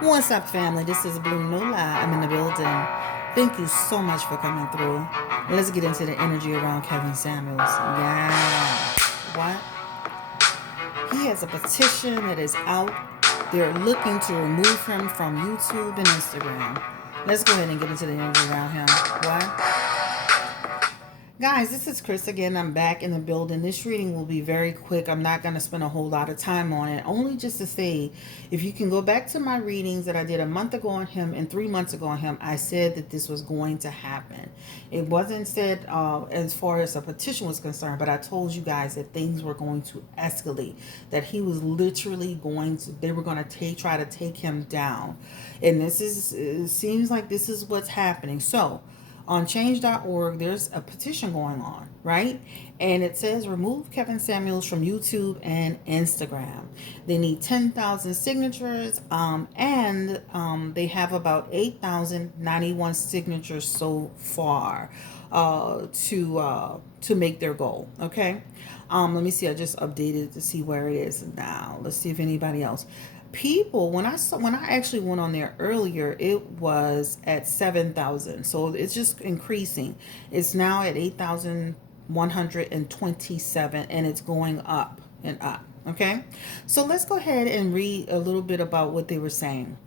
What's up, family? This is Blue Nola. I'm in the building. Thank you so much for coming through. Let's get into the energy around Kevin Samuels. Yeah. What? He has a petition that is out. They're looking to remove him from YouTube and Instagram. Let's go ahead and get into the energy around him. What? Guys, this is Chris again. I'm back in the building. This reading will be very quick. I'm not going to spend a whole lot of time on it. Only just to say, if you can go back to my readings that I did a month ago on him and 3 months ago on him, I said that this was going to happen. It wasn't said as far as a petition was concerned, but I told you guys that things were going to escalate, that he was literally they were going to try to take him down. And it seems like this is what's happening. So, on change.org, there's a petition going on, right? And it says remove Kevin Samuels from YouTube and Instagram. They need 10,000 signatures, and they have about 8,091 signatures so far to make their goal. Okay. Let me see. I just updated to see where it is now. Let's see if anybody else. People, when I actually went on there earlier, it was at 7,000. So it's just increasing. It's now at 8,127, and it's going up and up. Okay, so let's go ahead and read a little bit about what they were saying.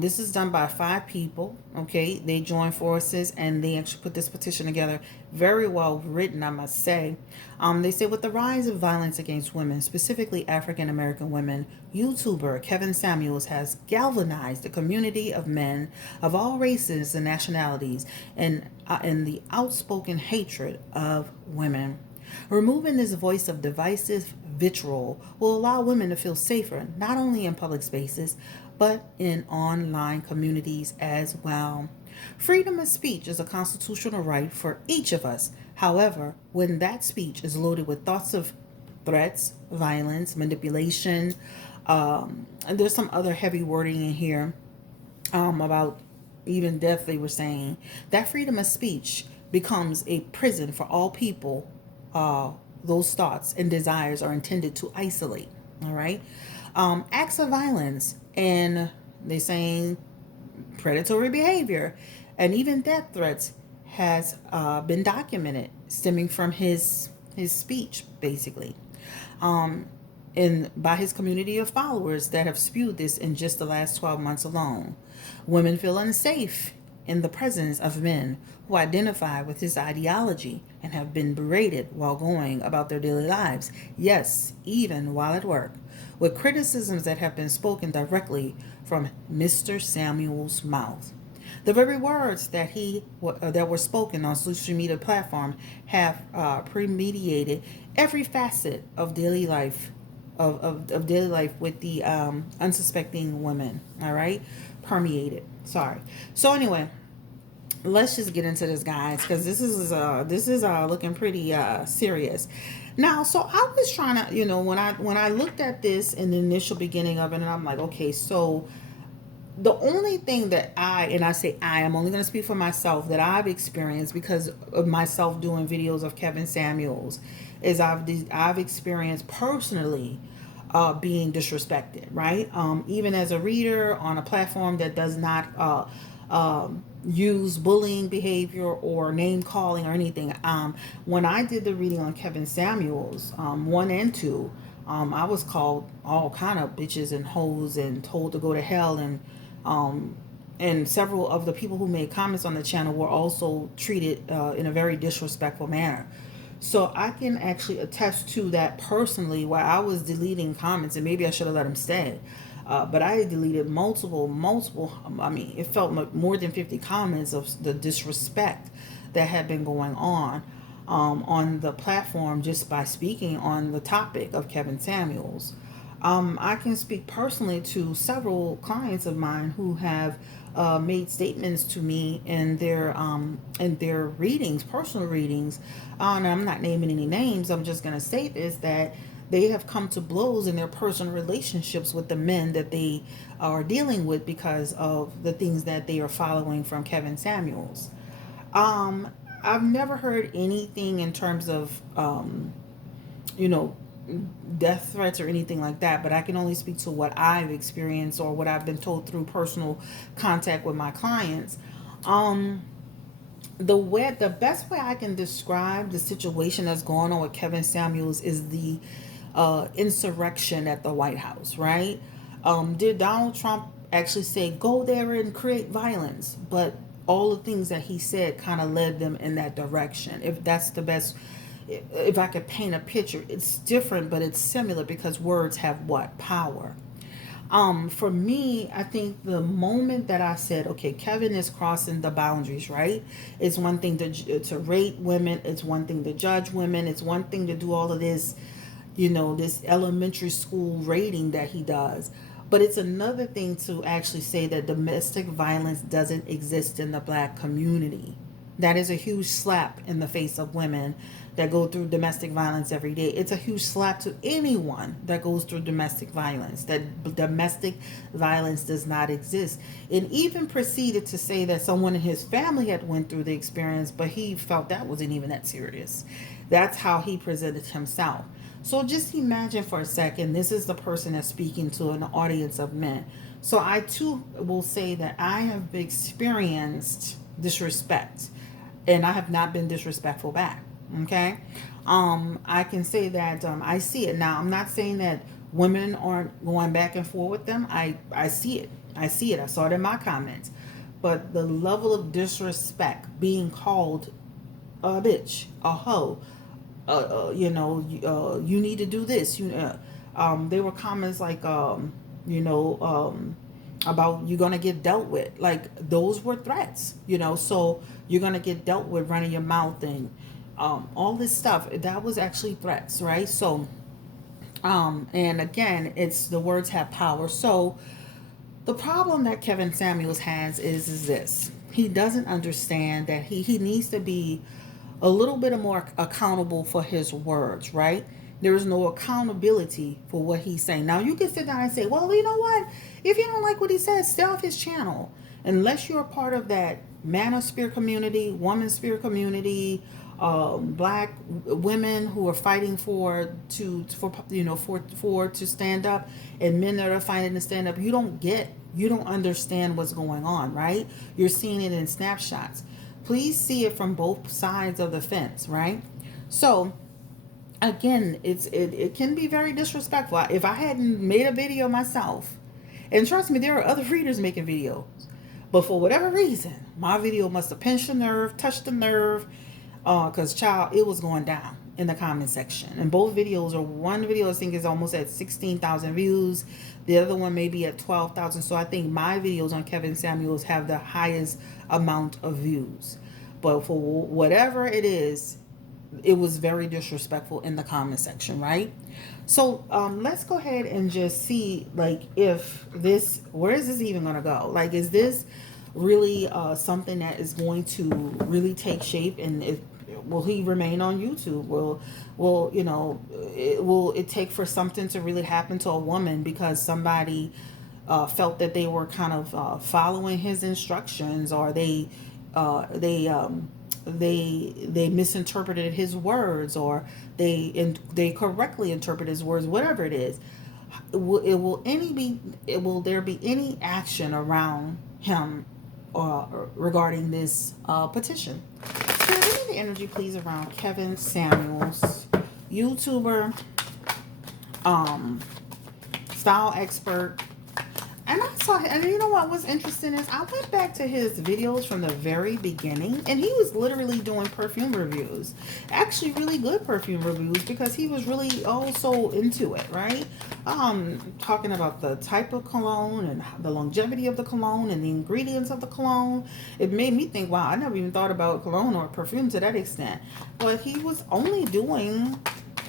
This is done by 5 people. Okay, they joined forces and they actually put this petition together. Very well written, I must say. They say, with the rise of violence against women, specifically African American women, YouTuber Kevin Samuels has galvanized the community of men of all races and nationalities in the outspoken hatred of women. Removing this voice of divisive vitriol will allow women to feel safer, not only in public spaces, but in online communities as well. Freedom of speech is a constitutional right for each of us. However, when that speech is loaded with thoughts of threats, violence, manipulation, and there's some other heavy wording in here about even death, they were saying, that freedom of speech becomes a prison for all people. Those thoughts and desires are intended to isolate. All right. Acts of violence and they saying predatory behavior and even death threats has been documented stemming from his speech, basically, and by his community of followers that have spewed this in just the last 12 months alone. Women feel unsafe in the presence of men who identify with his ideology and have been berated while going about their daily lives, yes, even while at work, with criticisms that have been spoken directly from Mr. Samuel's mouth. The very words that were spoken on social media platform have premeditated every facet of daily life, of daily life with the unsuspecting women. All right, permeated. Sorry. So anyway, let's just get into this, guys, because this is looking pretty serious. Now, so I was trying to, when I looked at this in the initial beginning of it, and I'm like, okay, so the only thing that I say I'm only going to speak for myself, that I've experienced because of myself doing videos of Kevin Samuels, is I've experienced personally being disrespected, right? Even as a reader on a platform that does not use bullying behavior or name calling or anything. When I did the reading on Kevin Samuels, 1 and 2, I was called all kind of bitches and hoes and told to go to hell, and several of the people who made comments on the channel were also treated in a very disrespectful manner. So I can actually attest to that personally, where I was deleting comments, and maybe I should have let them stay. But I deleted multiple. I mean, it felt like more than 50 comments of the disrespect that had been going on the platform just by speaking on the topic of Kevin Samuels. I can speak personally to several clients of mine who have made statements to me in their readings, personal readings. And I'm not naming any names. I'm just going to say this, that they have come to blows in their personal relationships with the men that they are dealing with because of the things that they are following from Kevin Samuels. I've never heard anything in terms of, you know, death threats or anything like that, but I can only speak to what I've experienced or what I've been told through personal contact with my clients. Um, the best way I can describe the situation that's going on with Kevin Samuels is the insurrection at the White House, right? Did Donald Trump actually say go there and create violence? But all the things that he said kind of led them in that direction. If that's the best, if I could paint a picture, it's different, but it's similar because words have what? Power. For me, I think the moment that I said, okay, Kevin is crossing the boundaries, right? It's one thing to rate women. It's one thing to judge women. It's one thing to do all of this, this elementary school rating that he does. But it's another thing to actually say that domestic violence doesn't exist in the black community. That is a huge slap in the face of women that go through domestic violence every day. It's a huge slap to anyone that goes through domestic violence, that domestic violence does not exist. And even proceeded to say that someone in his family had went through the experience, but he felt that wasn't even that serious. That's how he presented himself. So just imagine for a second, this is the person that's speaking to an audience of men. So I too will say that I have experienced disrespect, and I have not been disrespectful back. Okay. I can say that I see it. Now, I'm not saying that women aren't going back and forth with them. I see it. I see it. I saw it in my comments. But the level of disrespect, being called a bitch, a hoe, you need to do this. There were comments like, about you're gonna get dealt with. Like those were threats. So you're gonna get dealt with running your mouth and all this stuff. That was actually threats, right? So, and again, it's the words have power. So the problem that Kevin Samuels has is this: he doesn't understand that he needs to be a little bit more accountable for his words, right? There is no accountability for what he's saying. Now, you can sit down and say, well, you know what? If you don't like what he says, stay off his channel. Unless you're a part of that manosphere community, woman sphere community, black women who are fighting to stand up, and men that are fighting to stand up, you don't understand what's going on, right? You're seeing it in snapshots. Please see it from both sides of the fence, right? So again, it can be very disrespectful. If I hadn't made a video myself, and trust me, there are other readers making videos, but for whatever reason, my video must have pinched the nerve, touched the nerve, because child, it was going down in the comment section. And both videos, or one video I think is almost at 16,000 views, the other one maybe at 12,000. So I think my videos on Kevin Samuels have the highest amount of views. But for whatever it is, it was very disrespectful in the comment section, right? So let's go ahead and just see, like, if this, where is this even going to go? Like, is this really something that is going to really take shape? And will he remain on YouTube? Will it take for something to really happen to a woman because somebody felt that they were kind of following his instructions, or they misinterpreted his words, or they correctly interpret his words, whatever it is? Will there be any action around him regarding this petition? Spirit, give me the energy, please, around Kevin Samuels, YouTuber, style expert. And I saw, and you know what was interesting is I went back to his videos from the very beginning, and he was literally doing perfume reviews. Actually, really good perfume reviews, because he was really so into it, right? Talking about the type of cologne and the longevity of the cologne and the ingredients of the cologne. It made me think, wow, I never even thought about cologne or perfume to that extent. But he was only doing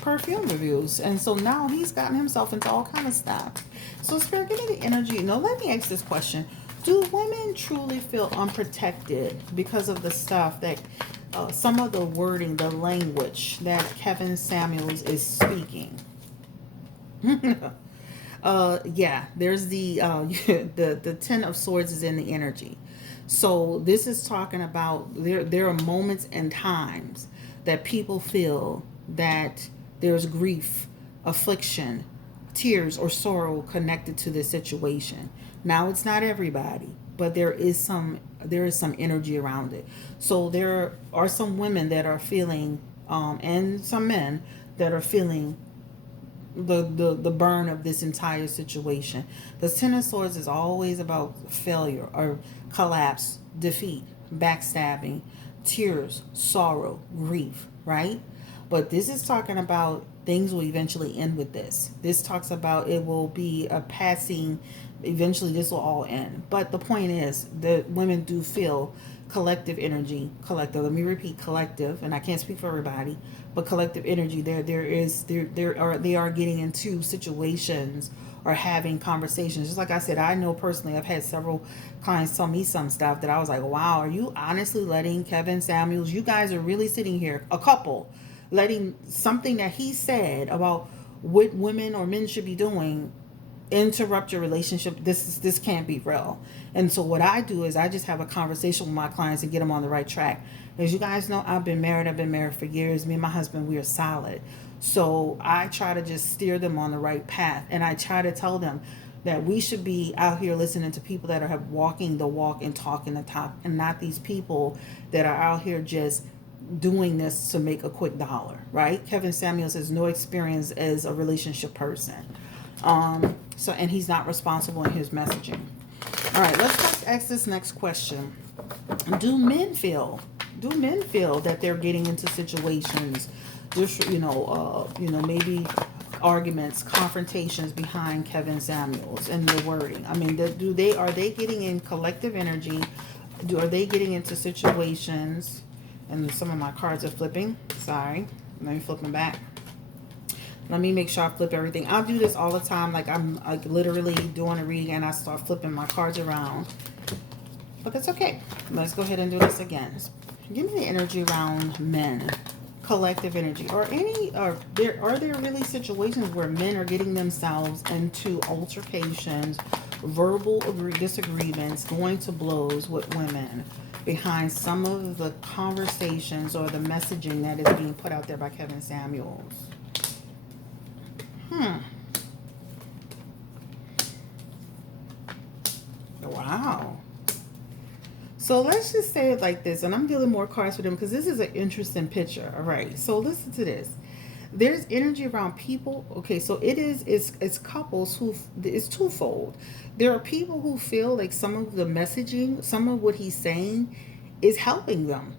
perfume reviews, and so now he's gotten himself into all kind of stuff. So Spirit, give me the energy. Now let me ask this question: do women truly feel unprotected because of the stuff that some of the wording, the language that Kevin Samuels is speaking? Yeah, there's the the Ten of Swords is in the energy. So this is talking about there are moments and times that people feel that there's grief, affliction, tears, or sorrow connected to this situation. Now it's not everybody, but there is some energy around it. So there are some women that are feeling, and some men that are feeling the burn of this entire situation. The Ten of Swords is always about failure or collapse, defeat, backstabbing, tears, sorrow, grief, right? But this is talking about things will eventually end with this. This talks about it will be a passing, eventually this will all end. But the point is that women do feel collective energy, collective. Let me repeat, collective, and I can't speak for everybody, but collective energy. They are getting into situations or having conversations. Just like I said, I know personally, I've had several clients tell me some stuff that I was like, wow, are you honestly letting Kevin Samuels, you guys are really sitting here, a couple, letting something that he said about what women or men should be doing interrupt your relationship? This can't be real. And so what I do is I just have a conversation with my clients and get them on the right track. As you guys know, I've been married for years. Me and my husband, we are solid. So I try to just steer them on the right path, and I try to tell them that we should be out here listening to people that are walking the walk and talking the talk, and not these people that are out here just doing this to make a quick dollar, right? Kevin Samuels has no experience as a relationship person. And he's not responsible in his messaging. All right, let's ask this next question. Do men feel that they're getting into situations, just maybe arguments, confrontations behind Kevin Samuels and the wording? I mean, are they getting in collective energy? Are they getting into situations? And some of my cards are flipping. Sorry, let me flip them back. Let me make sure I flip everything. I'll do this all the time. Like I'm like literally doing a reading and I start flipping my cards around. But that's okay. Let's go ahead and do this again. Give me the energy around men. Collective energy. Are there really situations where men are getting themselves into altercations, verbal disagreements, going to blows with women behind some of the conversations or the messaging that is being put out there by Kevin Samuels? Wow. So let's just say it like this, and I'm dealing more cards for them because this is an interesting picture. All right. So listen to this. There's energy around people. Okay, so it's couples who, it's twofold. There are people who feel like some of the messaging, some of what he's saying is helping them.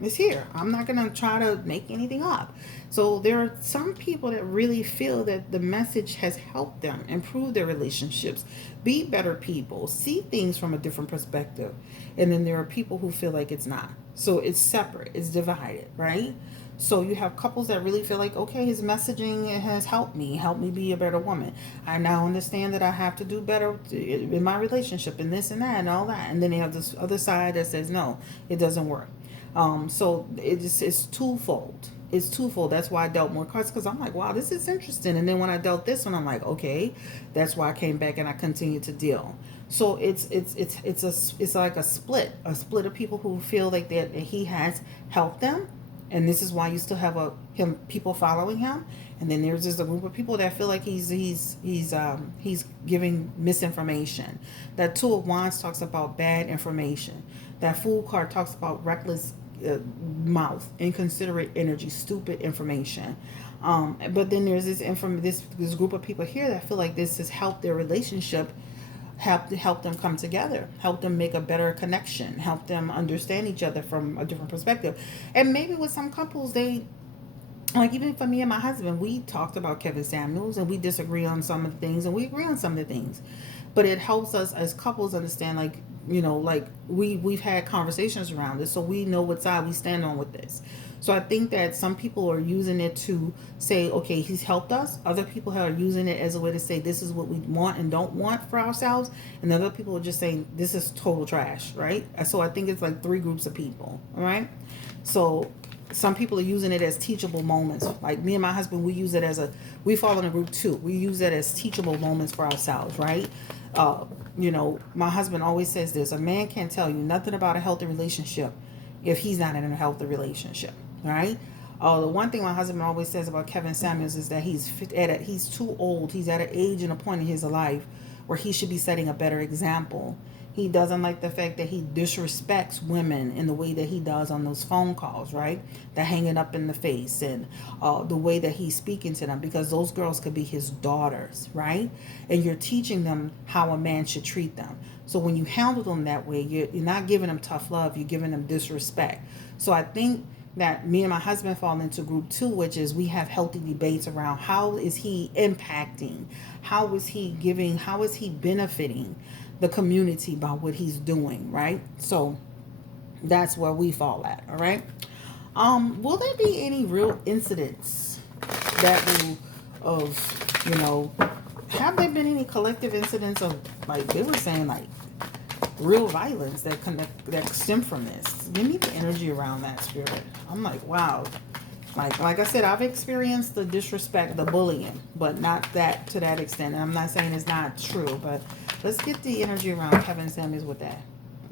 It's here. I'm not going to try to make anything up. So there are some people that really feel that the message has helped them improve their relationships, be better people, see things from a different perspective. And then there are people who feel like it's not. So it's separate, it's divided, right? So you have couples that really feel like, okay, his messaging has helped me be a better woman. I now understand that I have to do better in my relationship and this and that and all that. And then they have this other side that says, no, it doesn't work. So it's twofold. It's twofold. That's why I dealt more cards, because I'm like, wow, this is interesting. And then when I dealt this one, I'm like, okay, that's why I came back and I continued to deal. So it's like a split of people who feel like that he has helped them, and this is why you still have people following him. And then there's just a group of people that feel like he's giving misinformation. That Two of Wands talks about bad information. That Fool card talks about reckless mouth, inconsiderate energy, stupid information. But then there's this group of people here that feel like this has helped their relationship, help them come together, help them make a better connection, help them understand each other from a different perspective. And maybe with some couples, they, like even for me and my husband, we talked about Kevin Samuels and we disagree on some of the things and we agree on some of the things. But it helps us as couples understand, like, like we've had conversations around this, so we know what side we stand on with this. So I think that some people are using it to say, okay, he's helped us. Other people are using it as a way to say this is what we want and don't want for ourselves. And other people are just saying this is total trash, right? So I think it's like three groups of people, all right? So some people are using it as teachable moments. Like me and my husband, we fall in a group too. We use it as teachable moments for ourselves, right? My husband always says this: a man can't tell you nothing about a healthy relationship if he's not in a healthy relationship, right? Oh, the one thing my husband always says about Kevin Samuels is that he's too old. He's at an age and a point in his life where he should be setting a better example. He doesn't like the fact that he disrespects women in the way that he does on those phone calls, right? The hanging up in the face and the way that he's speaking to them, because those girls could be his daughters, right? And you're teaching them how a man should treat them. So when you handle them that way, you're not giving them tough love, you're giving them disrespect. So I think that me and my husband fall into group two, which is we have healthy debates around how is he impacting, how is he giving, how is he benefiting the community by what he's doing, right? So that's where we fall at. All right. Will there be any real incidents that will of, have there been any collective incidents of, like they were saying, like real violence that stem from this? Give me the energy around that, spirit. I'm like, wow. Like I said, I've experienced the disrespect, the bullying, but not that to that extent. And I'm not saying it's not true, but let's get the energy around Kevin Samuels with that.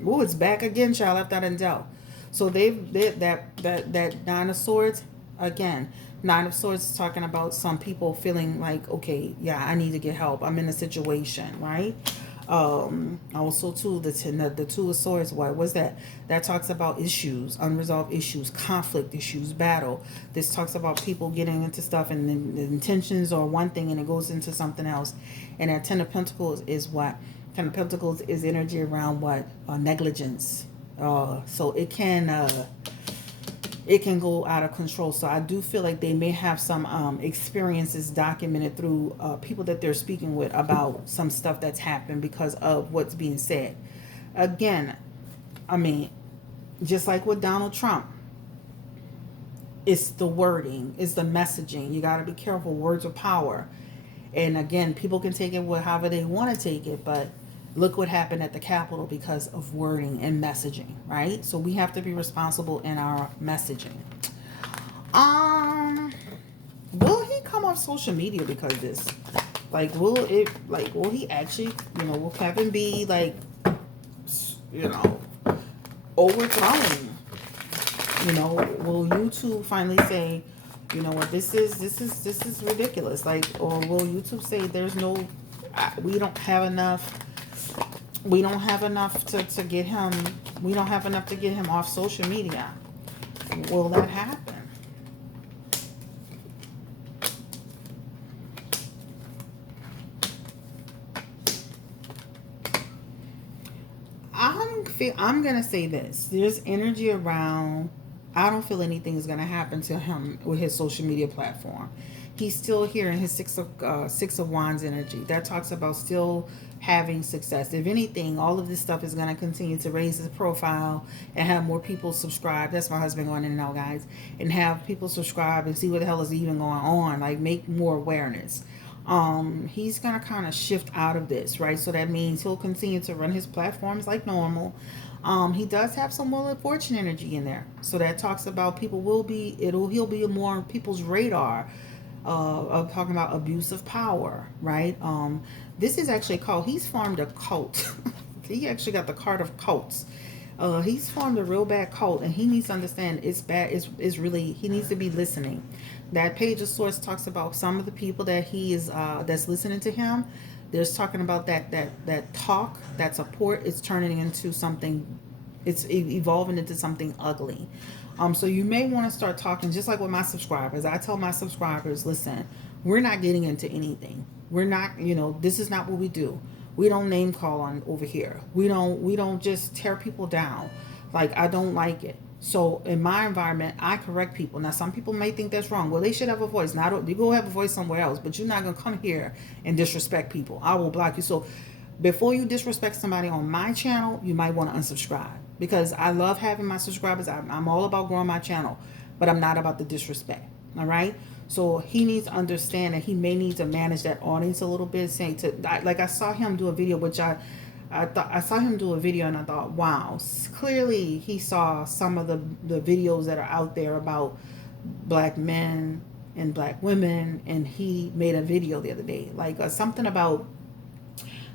Oh, it's back again, child. Left that in doubt. So that Nine of Swords again. Nine of Swords is talking about some people feeling like, okay, yeah, I need to get help. I'm in a situation, right? Also too, the Two of Swords, what was that? That talks about issues, unresolved issues, conflict issues, battle. This talks about people getting into stuff and the intentions are one thing and it goes into something else. And that Ten of Pentacles is what? Ten of Pentacles is energy around what? Negligence. So it can go out of control. So I do feel like they may have some experiences documented through people that they're speaking with about some stuff that's happened because of what's being said. Again, I mean, just like with Donald Trump, it's the wording, it's the messaging. You got to be careful. Words of power. And again, people can take it however they want to take it, but look what happened at the Capitol because of wording and messaging, right? So we have to be responsible in our messaging. Will he come off social media because of this? Will he actually, will Kevin be like, overthrown? Will YouTube finally say, you know what, this is ridiculous? Like, or will YouTube say we don't have enough to get him, we don't have enough to get him off social media? Will that happen? I'm gonna say this. There's energy around. I don't feel anything is gonna happen to him with his social media platform. He's still here in his Six of Wands energy. That talks about still having success. If anything, all of this stuff is gonna continue to raise his profile and have more people subscribe. That's my husband going in and out, guys, and have people subscribe and see what the hell is even going on. Like, make more awareness. He's gonna kind of shift out of this, right? So that means he'll continue to run his platforms like normal. He does have some Wheel of Fortune energy in there, so that talks about he'll be more on people's radar. Of talking about abuse of power, right? This is actually called. He's formed a cult. He actually got the card of cults. He's formed a real bad cult, and he needs to understand it's bad. It's really, he needs to be listening. That Page of Swords talks about some of the people that he is that's listening to him. There's talking about that talk, that support is turning into something. It's evolving into something ugly. So you may want to start talking, just like with my subscribers. I tell my subscribers, listen, we're not getting into anything. We're not, this is not what we do. We don't name call on over here. We don't just tear people down. Like, I don't like it. So in my environment, I correct people. Now, some people may think that's wrong. Well, they should have a voice. Not you go have a voice somewhere else, but you're not gonna come here and disrespect people. I will block you. So before you disrespect somebody on my channel, you might want to unsubscribe, because I love having my subscribers. I'm all about growing my channel, but I'm not about the disrespect. All right. So he needs to understand that he may need to manage that audience a little bit. I saw him do a video, which I saw him do a video and I thought, wow, clearly he saw some of the videos that are out there about black men and black women, and he made a video the other day, like something about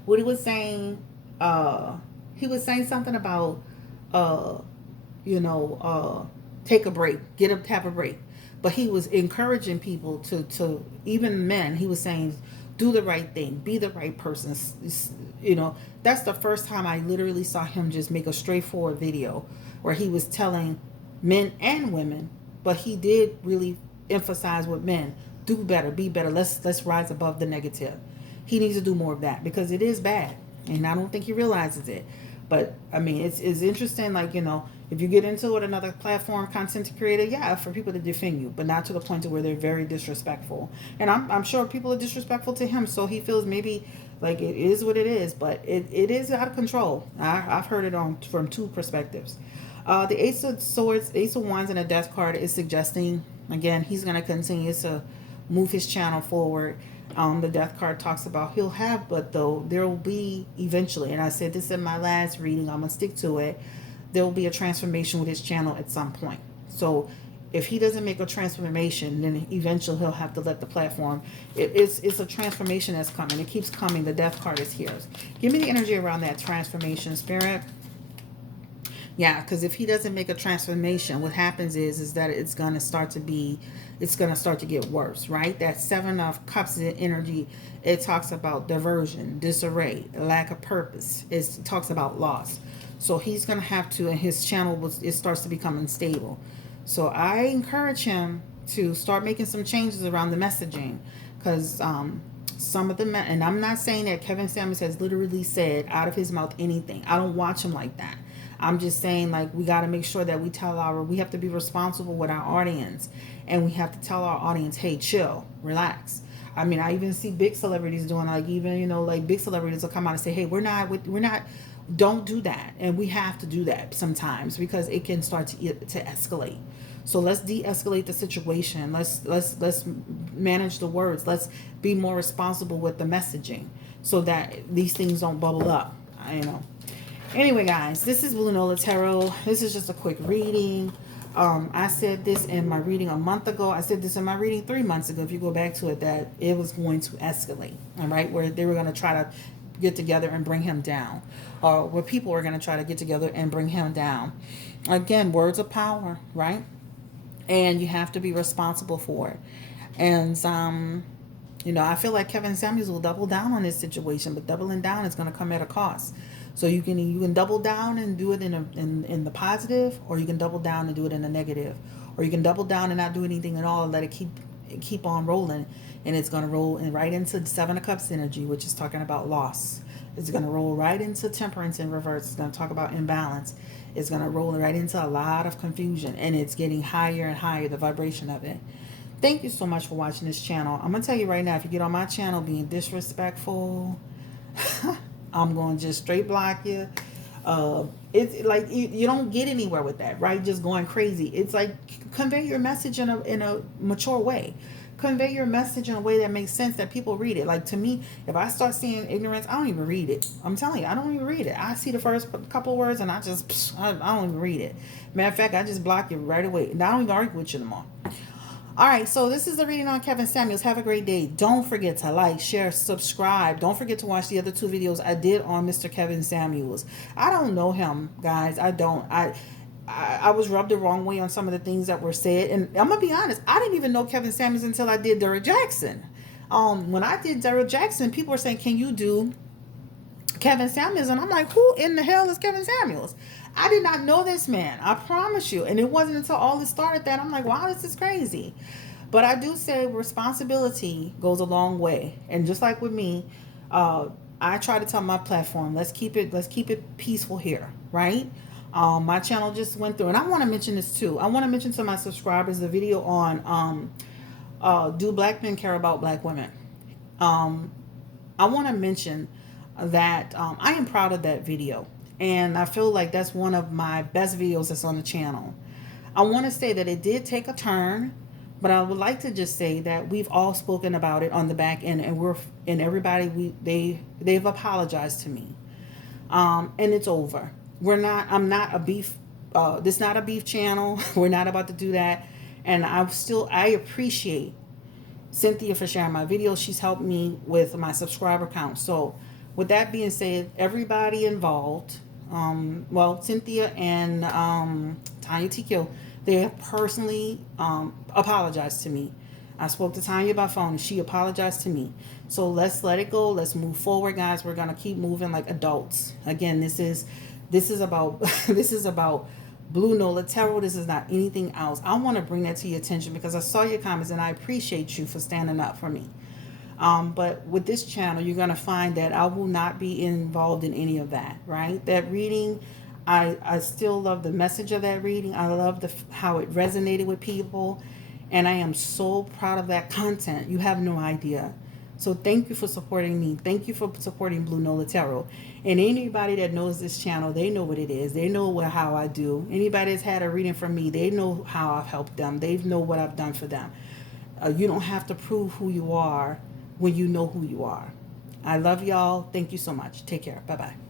what he was saying. He was saying something about take a break, have a break. But he was encouraging people to even men. He was saying, do the right thing, be the right person. You know, that's the first time I literally saw him just make a straightforward video where he was telling men and women, but he did really emphasize with men, do better, be better. Let's rise above the negative. He needs to do more of that because it is bad, and I don't think he realizes it. But I mean, it's interesting. Like, you know, if you get into it, another platform, content creator, yeah, for people to defend you, but not to the point to where they're very disrespectful. And I'm sure people are disrespectful to him, so he feels maybe like it is what it is, but it is out of control. I've heard it on from two perspectives. The Ace of Swords, Ace of Wands, and a Death card is suggesting, again, he's going to continue to move his channel forward. The Death card talks about he'll have, but though there will be eventually, and I said this in my last reading, I'm going to stick to it, there will be a transformation with his channel at some point. So if he doesn't make a transformation, then eventually he'll have to let the platform. It's a transformation that's coming. It keeps coming. The Death card is here. Give me the energy around that transformation, Spirit. Yeah, because if he doesn't make a transformation, what happens is that it's going to start to get worse, right? That Seven of Cups energy, it talks about diversion, disarray, lack of purpose. It talks about loss. So he's going to have to, and his channel, it starts to become unstable. So I encourage him to start making some changes around the messaging, because some of the, and I'm not saying that Kevin Samuels has literally said out of his mouth anything. I don't watch him like that. I'm just saying, like, we got to make sure that we have to be responsible with our audience, and we have to tell our audience, hey, chill, relax. I mean, I even see big celebrities doing, like, even, you know, like big celebrities will come out and say, hey, we're not, don't do that. And we have to do that sometimes because it can start to escalate. So let's de-escalate the situation. Let's manage the words. Let's be more responsible with the messaging so that these things don't bubble up, you know. Anyway, guys, this is Blue Nola Tarot. This is just a quick reading. I said this in my reading a month ago. I said this in my reading 3 months ago, if you go back to it, that it was going to escalate, all right, where they were going to try to get together and bring him down, or where people were going to try to get together and bring him down. Again, words of power, right? And you have to be responsible for it. And, you know, I feel like Kevin Samuels will double down on this situation, but doubling down is going to come at a cost. So you can double down and do it in the positive, or you can double down and do it in the negative, or you can double down and not do anything at all and let it keep on rolling, and it's going to roll right into the Seven of Cups energy, which is talking about loss. It's going to roll right into Temperance in reverse. It's going to talk about imbalance. It's going to roll right into a lot of confusion, and it's getting higher and higher, the vibration of it. Thank you so much for watching this channel. I'm going to tell you right now, if you get on my channel being disrespectful, I'm going to just straight block you. It's like you don't get anywhere with that, right? Just going crazy. It's like, convey your message in a mature way. Convey your message in a way that makes sense, that people read it. Like, to me, if I start seeing ignorance, I don't even read it. I'm telling you, I don't even read it. I see the first couple of words and I don't even read it. Matter of fact, I just block you right away. And I don't even argue with you no more. All right, so this is the reading on Kevin Samuels. Have a great day. Don't forget to like, share, subscribe. Don't forget to watch the other 2 videos I did on Mr. Kevin Samuels. I don't know him, guys. I don't. I was rubbed the wrong way on some of the things that were said. And I'm going to be honest, I didn't even know Kevin Samuels until I did Derrick Jackson. When I did Derrick Jackson, people were saying, can you do Kevin Samuels? And I'm like, who in the hell is Kevin Samuels? I did not know this man. I promise you. And it wasn't until all this started that I'm like, wow, this is crazy. But I do say responsibility goes a long way. And just like with me, I try to tell my platform, let's keep it peaceful here, right? My channel just went through, and I want to mention this too. I want to mention to my subscribers the video on do black men care about black women? I want to mention that I am proud of that video, and I feel like that's one of my best videos that's on the channel. I want to say that it did take a turn, but I would like to just say that we've all spoken about it on the back end, and everybody they've apologized to me, and it's over. I'm not a beef. This is not a beef channel. We're not about to do that, and I appreciate Cynthia for sharing my videos. She's helped me with my subscriber count. So with that being said, everybody involved, well, Cynthia and Tanya TQ, They have personally apologized to me. I spoke to Tanya by phone and she apologized to me. So let's let it go. Let's move forward, guys. We're gonna keep moving like adults. Again, this is about this is about Blue Nola Tarot. This is not anything else. I want to bring that to your attention because I saw your comments and I appreciate you for standing up for me. But with this channel, you're going to find that I will not be involved in any of that, right? That reading, I still love the message of that reading. I love how it resonated with people. And I am so proud of that content. You have no idea. So thank you for supporting me. Thank you for supporting Blue Nola Tarot. And anybody that knows this channel, they know what it is. They know how I do. Anybody that's had a reading from me, they know how I've helped them. They know what I've done for them. You don't have to prove who you are when you know who you are. I love y'all. Thank you so much. Take care. Bye-bye.